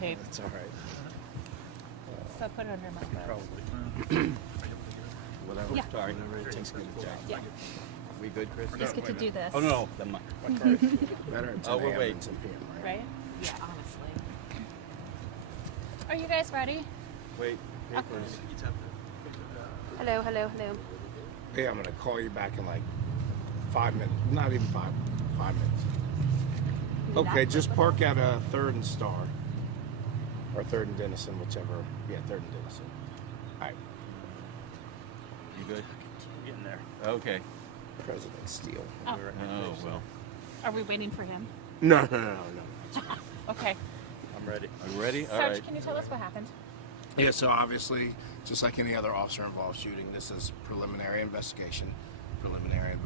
tape. That's all right. So put it under my foot. Probably. Whatever. Yeah. Sorry. Whatever it takes to get it done. Yeah. We good, Chris? You just get to do this. Oh, no. Better at 10 we're a.m. waiting. than 10 p.m., right? Right? Yeah, honestly. Are you guys ready? Wait, papers. Hello, hello, hello. Yeah, I'm going to call you back in like 5 minutes. Not even 5 minutes. Okay, just park at 3rd and Star. Or 3rd and Denison, whichever. Yeah, 3rd and Denison. All right. You good? Getting there. Okay. President Steele. Oh. Oh, well. Are we waiting for him? No. Okay. I'm ready. Are you ready? All Sarge, right. can you tell us what happened? Yeah, so obviously, just like any other officer-involved shooting, this is preliminary investigation. Preliminary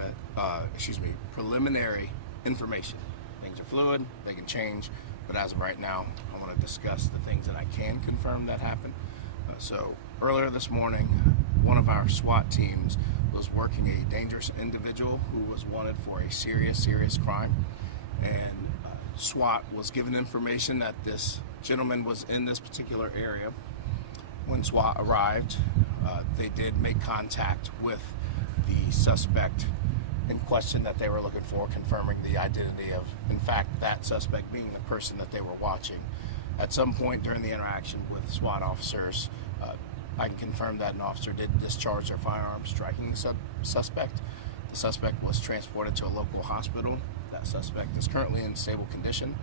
information. Things are fluid, they can change, but as of right now, I want to discuss the things that I can confirm that happened. So earlier this morning, one of our SWAT teams was working a dangerous individual who was wanted for a serious crime, and SWAT was given information that this gentleman was in this particular area. When SWAT arrived, they did make contact with the suspect in question that they were looking for, confirming the identity of, in fact, that suspect being the person that they were watching. At some point during the interaction with SWAT officers, I can confirm that an officer did discharge their firearm, striking the suspect. The suspect was transported to a local hospital. That suspect is currently in stable condition.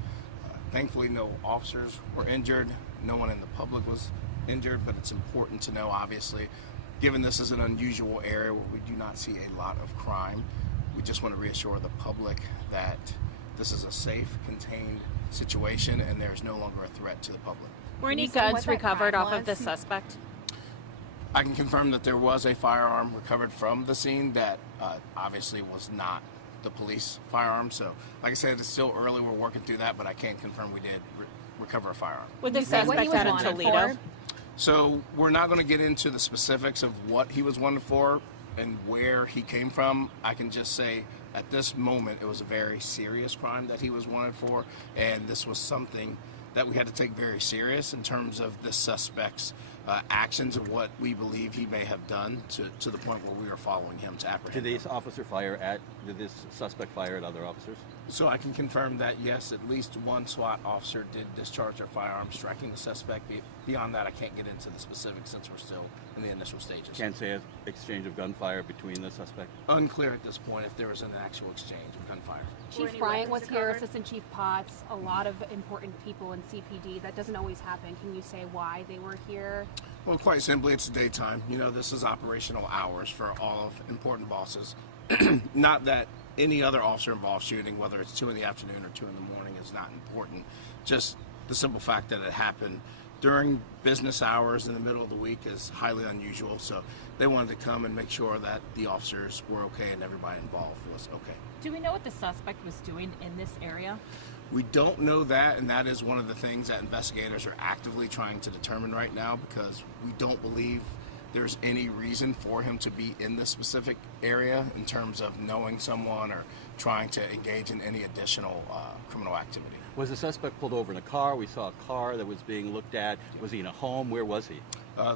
Thankfully, no officers were injured. No one in the public was injured, but it's important to know, obviously, given this is an unusual area where we do not see a lot of crime, we just want to reassure the public that this is a safe, contained situation and there's no longer a threat to the public. Were any Can you say what guns that recovered crime off of was? the suspect? I can confirm that there was a firearm recovered from the scene that obviously was not the police firearm. So, like I said, it's still early. We're working through that, but I can confirm we did recover a firearm. Would the You said what he suspect was out of wanted Toledo? for? So we're not going to get into the specifics of what he was wanted for and where he came from. I can just say at this moment it was a very serious crime that he was wanted for, and this was something that we had to take very serious in terms of the suspect's actions and what we believe he may have done to the point where we are following him to apprehend Did him. this suspect fire at other officers? So I can confirm that yes, at least one SWAT officer did discharge their firearm, striking the suspect. Beyond that, I can't get into the specifics since we're still in the initial stages. Can't say an exchange of gunfire between the suspect? Unclear at this point if there was an actual exchange of gunfire. Chief Bryant was here, Assistant Chief Potts, a lot of important people in CPD. That doesn't always happen. Can you say why they were here? Well, quite simply, it's daytime. You know, this is operational hours for all of important bosses. Not that any other officer involved shooting, whether it's 2 in the afternoon or 2 in the morning, is not important. Just the simple fact that it happened during business hours in the middle of the week is highly unusual. So they wanted to come and make sure that the officers were okay and everybody involved was okay. Do we know what the suspect was doing in this area? We don't know that, and that is one of the things that investigators are actively trying to determine right now, because we don't believe there's any reason for him to be in this specific area in terms of knowing someone or trying to engage in any additional criminal activity. Was the suspect pulled over in a car? We saw a car that was being looked at. Was he in a home? Where was he?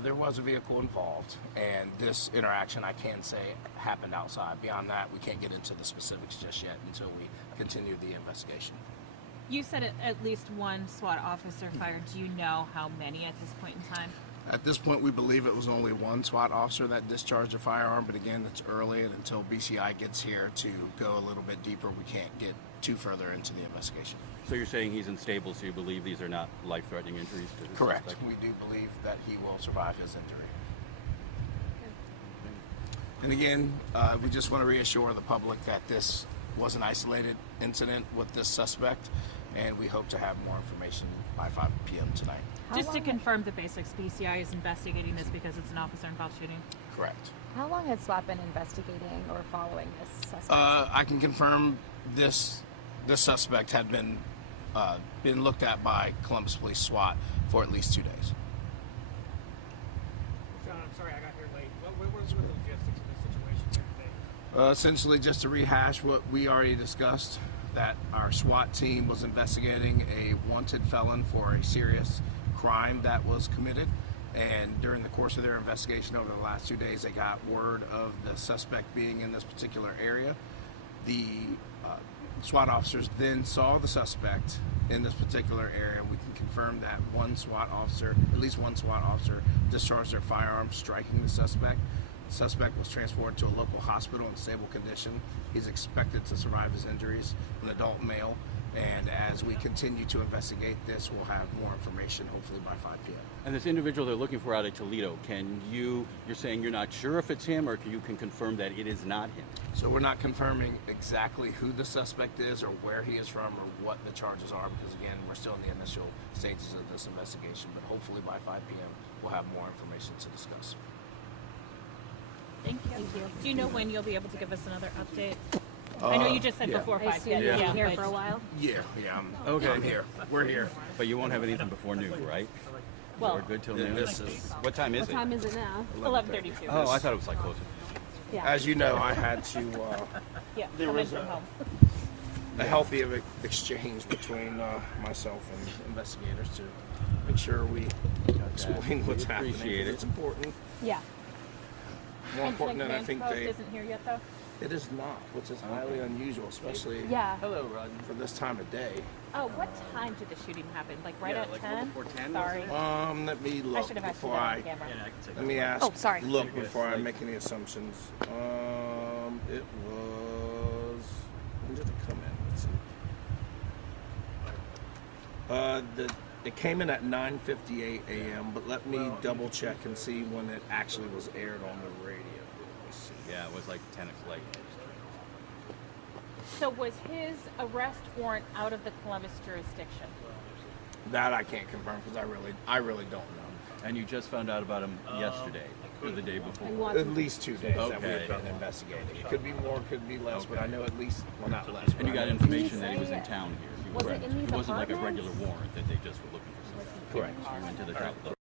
There was a vehicle involved, and this interaction, I can say, happened outside. Beyond that, we can't get into the specifics just yet until we continue the investigation. You said at least one SWAT officer fired. Do you know how many at this point in time? At this point, we believe it was only one SWAT officer that discharged a firearm, but again, it's early, and until BCI gets here to go a little bit deeper, we can't get too further into the investigation. So you're saying he's unstable, so you believe these are not life-threatening injuries to the Correct. suspect? We do believe that he will survive his injury. And again, we just want to reassure the public that this was an isolated incident with this suspect, and we hope to have more information by 5 p.m. tonight. Just to confirm the basics, BCI is investigating this because it's an officer-involved shooting. Correct. How long had SWAT been investigating or following this suspect? I can confirm this suspect had been looked at by Columbus Police SWAT for at least 2 days. John, I'm sorry I got here late. What were the logistics of this situation here today? Essentially, just to rehash what we already discussed, that our SWAT team was investigating a wanted felon for a serious crime that was committed. And during the course of their investigation over the last 2 days, they got word of the suspect being in this particular area. The SWAT officers then saw the suspect in this particular area. We can confirm that at least one SWAT officer discharged their firearm, striking the suspect. The suspect was transported to a local hospital in stable condition. He's expected to survive his injuries, an adult male. And as we continue to investigate this, we'll have more information hopefully by 5 p.m. And this individual they're looking for out of Toledo, you're saying you're not sure if it's him, or you can confirm that it is not him? So we're not confirming exactly who the suspect is or where he is from or what the charges are, because again, we're still in the initial stages of this investigation, but hopefully by 5 p.m. we'll have more information to discuss. Thank you. Thank you. Do you know when you'll be able to give us another update? I know you just said yeah. before I 5 assume p.m. you'll be here but- for a while. Yeah, Okay. I'm here. We're here. But you won't have anything before noon, right? Well, We're good till Yeah, noon? this is What time is What it? time is it now? 11:32. Oh, I thought it was like closer. Yeah. As you know, I had to Yeah, there come in was from a- home. a healthy exchange between myself and investigators to make sure we explain what's happening. appreciate it. It's important. Yeah. More And important than I Command think Post they. isn't here yet, though. It is not, which is highly unusual, especially Yeah. Hello, Rod. for this time of day. Oh, what time did the shooting happen? Like right at 10? before 10, Sorry. Let me I look should have asked you before that I. on camera. Let me ask. Oh, sorry. Look before I make any assumptions. It was. When did it come in? Let's see. It came in at 9:58 a.m. But let me double check and see when it actually was aired on the radio. Let me see. Yeah, it was like 10 o'clock. So was his arrest warrant out of the Columbus jurisdiction? That I can't confirm because I really don't know. And you just found out about him yesterday, or the day before? And what- At least 2 days that we've Okay. been investigating. It could be more, could be less, but I know at least, well, not less. And you got information that he was in town here? Was it in these It wasn't like a apartments? regular warrant that they just were looking for something? Correct. You went to the top level.